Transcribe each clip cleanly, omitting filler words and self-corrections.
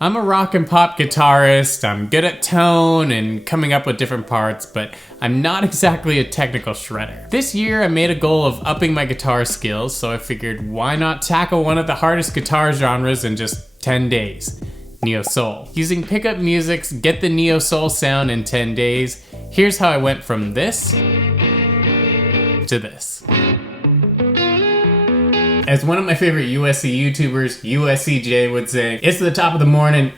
I'm a rock and pop guitarist, I'm good at tone and coming up with different parts, but I'm not exactly a technical shredder. This year I made a goal of upping my guitar skills, so I figured why not tackle one of the hardest guitar genres in just 10 days, neo-soul. Using pickup musics, get the neo-soul sound in 10 days. Here's how I went from this to this. As one of my favorite USC YouTubers, USCJ, would say, it's the top of the morning,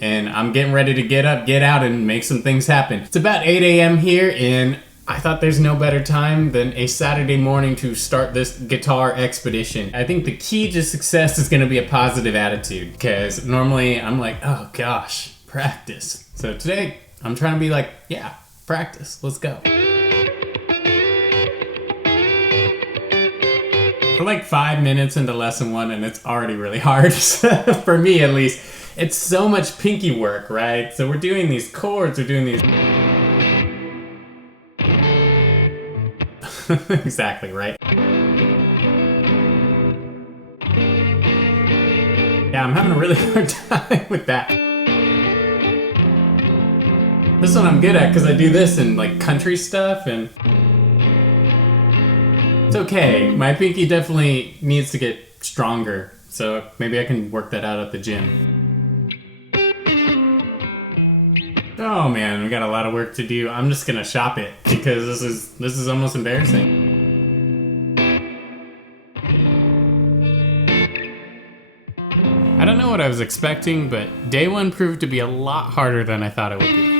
and I'm getting ready to get up, get out, and make some things happen. It's about 8 a.m. here, and I thought there's no better time than a Saturday morning to start this guitar expedition. I think the key to success is gonna be a positive attitude, because normally I'm like, oh gosh, practice. So today, I'm trying to be like, yeah, practice, let's go. We're like 5 minutes into lesson 1 and it's already really hard, for me at least. It's so much pinky work, right? So we're doing these chords, we're doing these... Exactly, right? Yeah, I'm having a really hard time with that. This one I'm good at because I do this in like country stuff and... It's okay. My pinky definitely needs to get stronger, so maybe I can work that out at the gym. Oh man, we got a lot of work to do. I'm just gonna shop it because this is almost embarrassing. I don't know what I was expecting, but day 1 proved to be a lot harder than I thought it would be.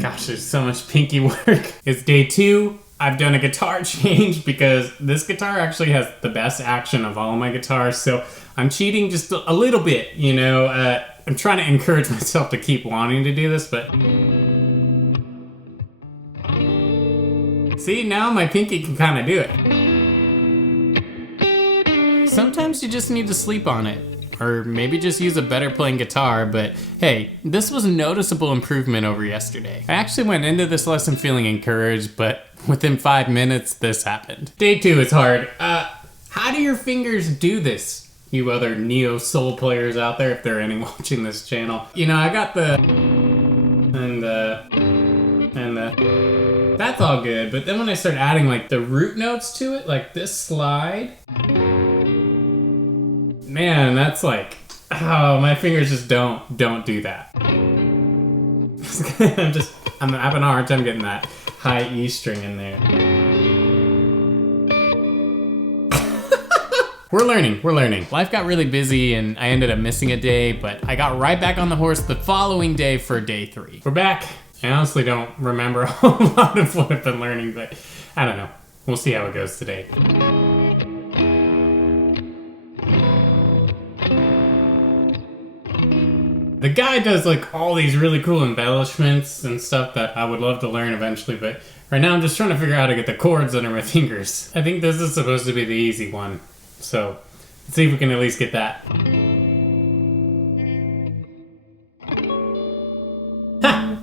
Gosh, there's so much pinky work. It's day 2. I've done a guitar change because this guitar actually has the best action of all my guitars, so I'm cheating just a little bit, you know. I'm trying to encourage myself to keep wanting to do this, but... See, now my pinky can kind of do it. Sometimes you just need to sleep on it. Or maybe just use a better playing guitar, but hey, this was a noticeable improvement over yesterday. I actually went into this lesson feeling encouraged, but within 5 minutes, this happened. Day 2 is hard. How do your fingers do this, you other neo-soul players out there, if there are any watching this channel? You know, I got the... and the... That's all good, but then when I start adding like the root notes to it, like this slide... Man, that's like, oh, my fingers just don't do that. I'm having a hard time getting that high E string in there. We're learning. Life got really busy and I ended up missing a day, but I got right back on the horse the following day for day 3. We're back. I honestly don't remember a whole lot of what I've been learning, but I don't know. We'll see how it goes today. The guy does like all these really cool embellishments and stuff that I would love to learn eventually, but right now I'm just trying to figure out how to get the chords under my fingers. I think this is supposed to be the easy one, so let's see if we can at least get that. Ha!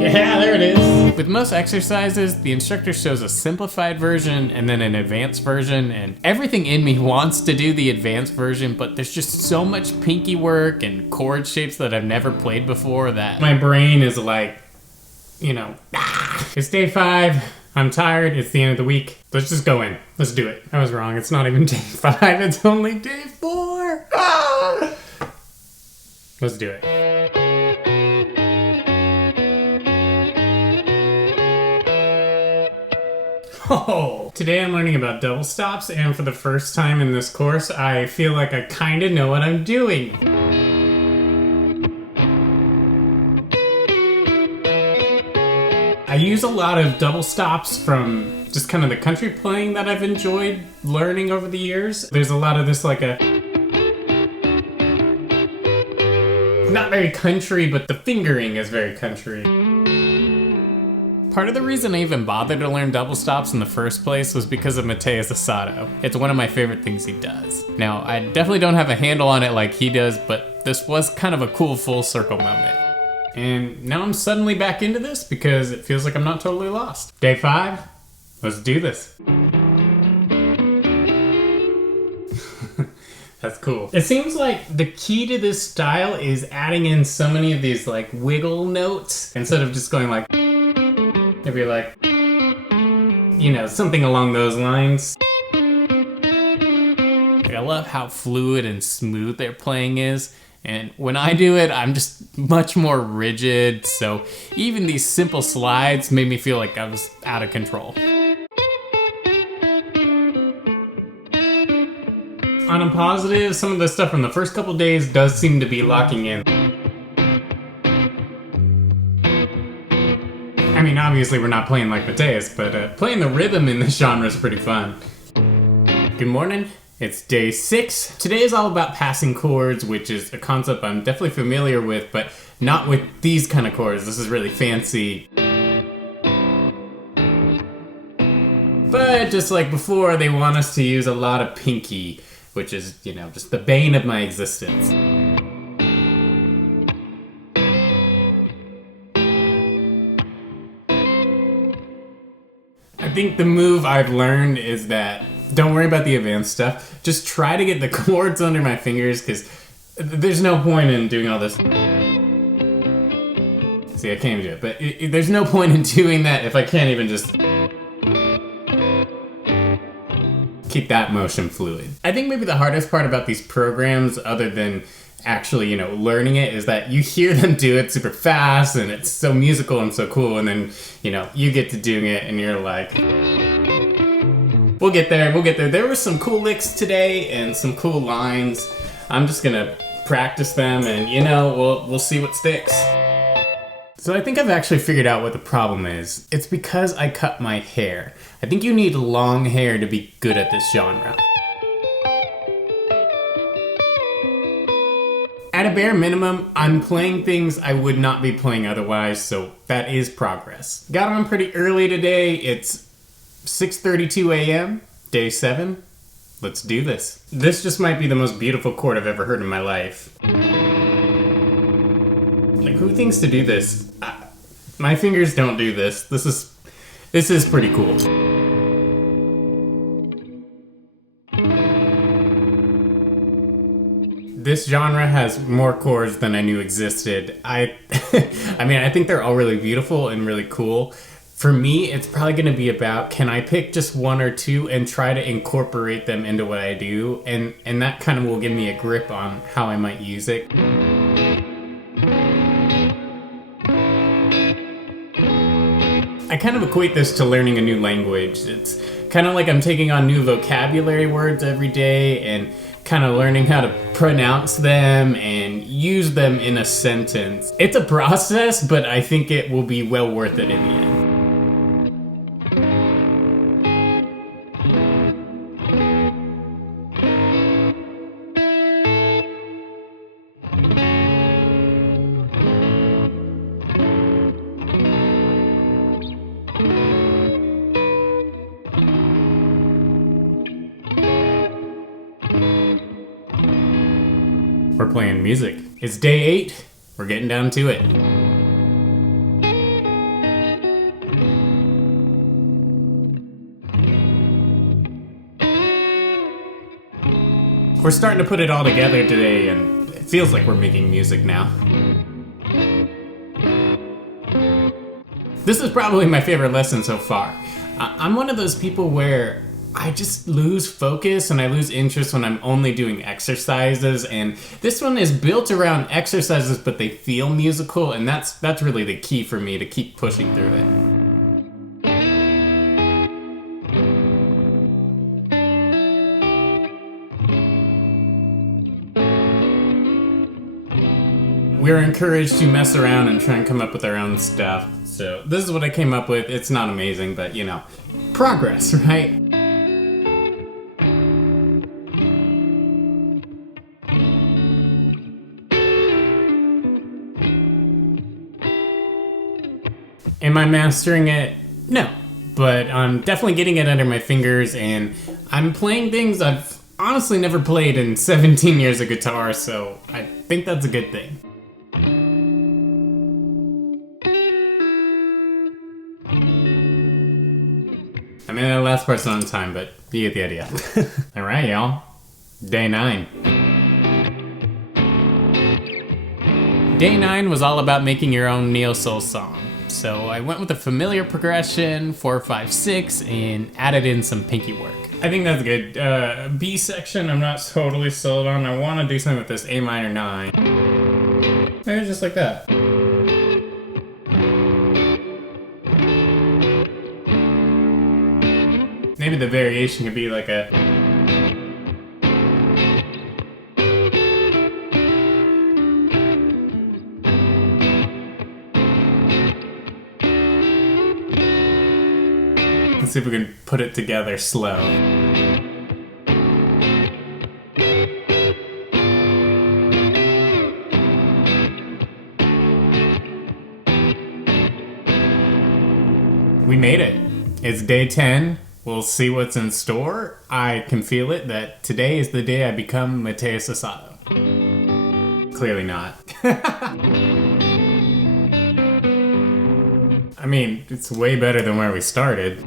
Yeah, there it is. With most exercises, the instructor shows a simplified version and then an advanced version, and everything in me wants to do the advanced version, but there's just so much pinky work and chord shapes that I've never played before that my brain is like, you know, It's day 5, I'm tired, it's the end of the week. Let's just go in, let's do it. I was wrong, it's not even day 5, it's only day 4. Let's do it. Oh, today I'm learning about double stops, and for the first time in this course, I feel like I kinda know what I'm doing. I use a lot of double stops from just kind of the country playing that I've enjoyed learning over the years. There's a lot of this like a... not very country, but the fingering is very country. Part of the reason I even bothered to learn double stops in the first place was because of Mateus Asado. It's one of my favorite things he does. Now, I definitely don't have a handle on it like he does, but this was kind of a cool full circle moment. And now I'm suddenly back into this because it feels like I'm not totally lost. Day 5, Let's do this. That's cool. It seems like the key to this style is adding in so many of these like wiggle notes instead of just going like, maybe like, you know, something along those lines. I love how fluid and smooth their playing is. And when I do it, I'm just much more rigid. So even these simple slides made me feel like I was out of control. On a positive, some of the stuff from the first couple days does seem to be locking in. I mean, obviously we're not playing like Mateus, but playing the rhythm in this genre is pretty fun. Good morning, it's day 6. Today is all about passing chords, which is a concept I'm definitely familiar with, but not with these kind of chords. This is really fancy. But just like before, they want us to use a lot of pinky, which is, you know, just the bane of my existence. I think the move I've learned is that don't worry about the advanced stuff. Just try to get the chords under my fingers, because there's no point in doing all this. See, I can't even do it, but there's no point in doing that if I can't even just keep that motion fluid. I think maybe the hardest part about these programs, other than actually, you know, learning it, is that you hear them do it super fast and it's so musical and so cool, and then, you know, you get to doing it and you're like, we'll get there, we'll get there. There were some cool licks today and some cool lines. I'm just gonna practice them and, you know, we'll see what sticks. So I think I've actually figured out what the problem is. It's because I cut my hair. I think you need long hair to be good at this genre. At a bare minimum, I'm playing things I would not be playing otherwise, so that is progress. Got on pretty early today. It's 6:32 a.m., day 7. Let's do this. This just might be the most beautiful chord I've ever heard in my life. Like, who thinks to do this? My fingers don't do this. This is pretty cool. This genre has more chords than I knew existed. I mean, I think they're all really beautiful and really cool. For me, it's probably gonna be about, can I pick just one or two and try to incorporate them into what I do? And that kind of will give me a grip on how I might use it. I kind of equate this to learning a new language. It's kind of like I'm taking on new vocabulary words every day and kind of learning how to pronounce them and use them in a sentence. It's a process, but I think it will be well worth it in the end. We're playing music. It's day 8. We're getting down to it. We're starting to put it all together today, and it feels like we're making music now. This is probably my favorite lesson so far. I'm one of those people where I just lose focus and I lose interest when I'm only doing exercises, and this one is built around exercises, but they feel musical, and that's really the key for me to keep pushing through it. We're encouraged to mess around and try and come up with our own stuff. So this is what I came up with. It's not amazing, but you know, progress, right? Am I mastering it? No, but I'm definitely getting it under my fingers, and I'm playing things I've honestly never played in 17 years of guitar, so I think that's a good thing. I mean, that last part's not on time, but you get the idea. All right, y'all. Day 9. Day 9 was all about making your own neo-soul song. So I went with a familiar progression, 4, 5, 6, and added in some pinky work. I think that's good. B section, I'm not totally sold on. I want to do something with this A minor 9. Maybe just like that. Maybe the variation could be like a... Let's see if we can put it together slow. We made it. It's day 10. We'll see what's in store. I can feel it that today is the day I become Mateus Asado. Clearly not. I mean, it's way better than where we started.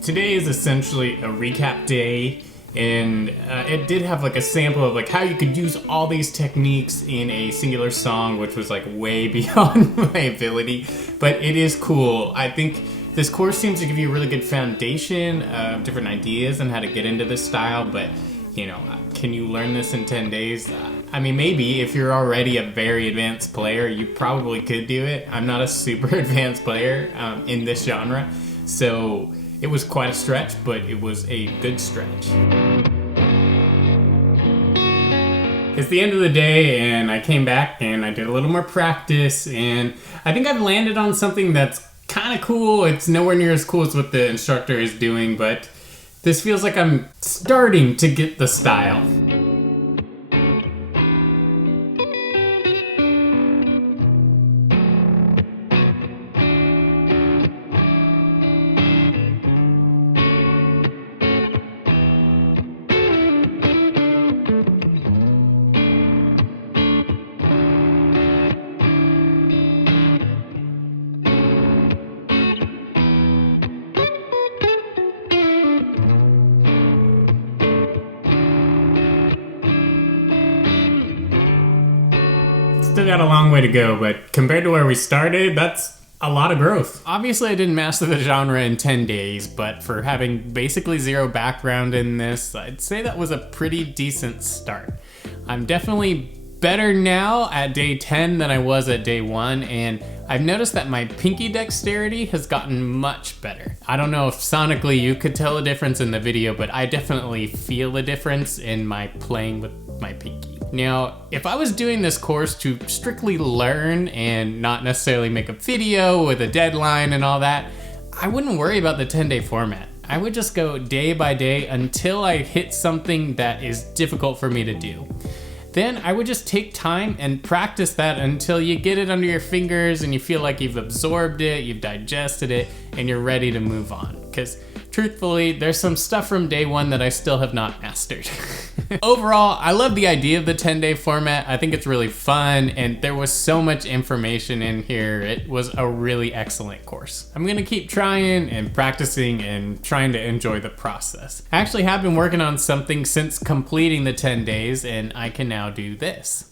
Today is essentially a recap day, and it did have like a sample of like how you could use all these techniques in a singular song, which was like way beyond my ability, but it is cool. I think this course seems to give you a really good foundation of different ideas on how to get into this style, but you know, can you learn this in 10 days? I mean, maybe if you're already a very advanced player, you probably could do it. I'm not a super advanced player in this genre, so it was quite a stretch, but it was a good stretch. It's the end of the day, and I came back and I did a little more practice, and I think I've landed on something that's kind of cool. It's nowhere near as cool as what the instructor is doing, but this feels like I'm starting to get the style. Still got a long way to go, but compared to where we started, that's a lot of growth. Obviously, I didn't master the genre in 10 days, but for having basically zero background in this, I'd say that was a pretty decent start. I'm definitely better now at day 10 than I was at day 1, and I've noticed that my pinky dexterity has gotten much better. I don't know if sonically you could tell a difference in the video, but I definitely feel a difference in my playing with my pinky. Now, if I was doing this course to strictly learn and not necessarily make a video with a deadline and all that, I wouldn't worry about the 10-day format. I would just go day by day until I hit something that is difficult for me to do. Then I would just take time and practice that until you get it under your fingers and you feel like you've absorbed it, you've digested it, and you're ready to move on. Because truthfully, there's some stuff from day 1 that I still have not mastered. Overall, I love the idea of the 10-day format. I think it's really fun, and there was so much information in here. It was a really excellent course. I'm gonna keep trying and practicing and trying to enjoy the process. I actually have been working on something since completing the 10 days, and I can now do this.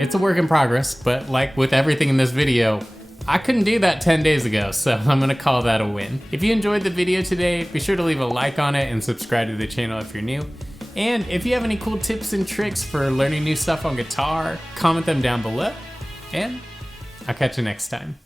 It's a work in progress, but like with everything in this video, I couldn't do that 10 days ago, so I'm gonna call that a win. If you enjoyed the video today, be sure to leave a like on it and subscribe to the channel if you're new. And if you have any cool tips and tricks for learning new stuff on guitar, comment them down below, and I'll catch you next time.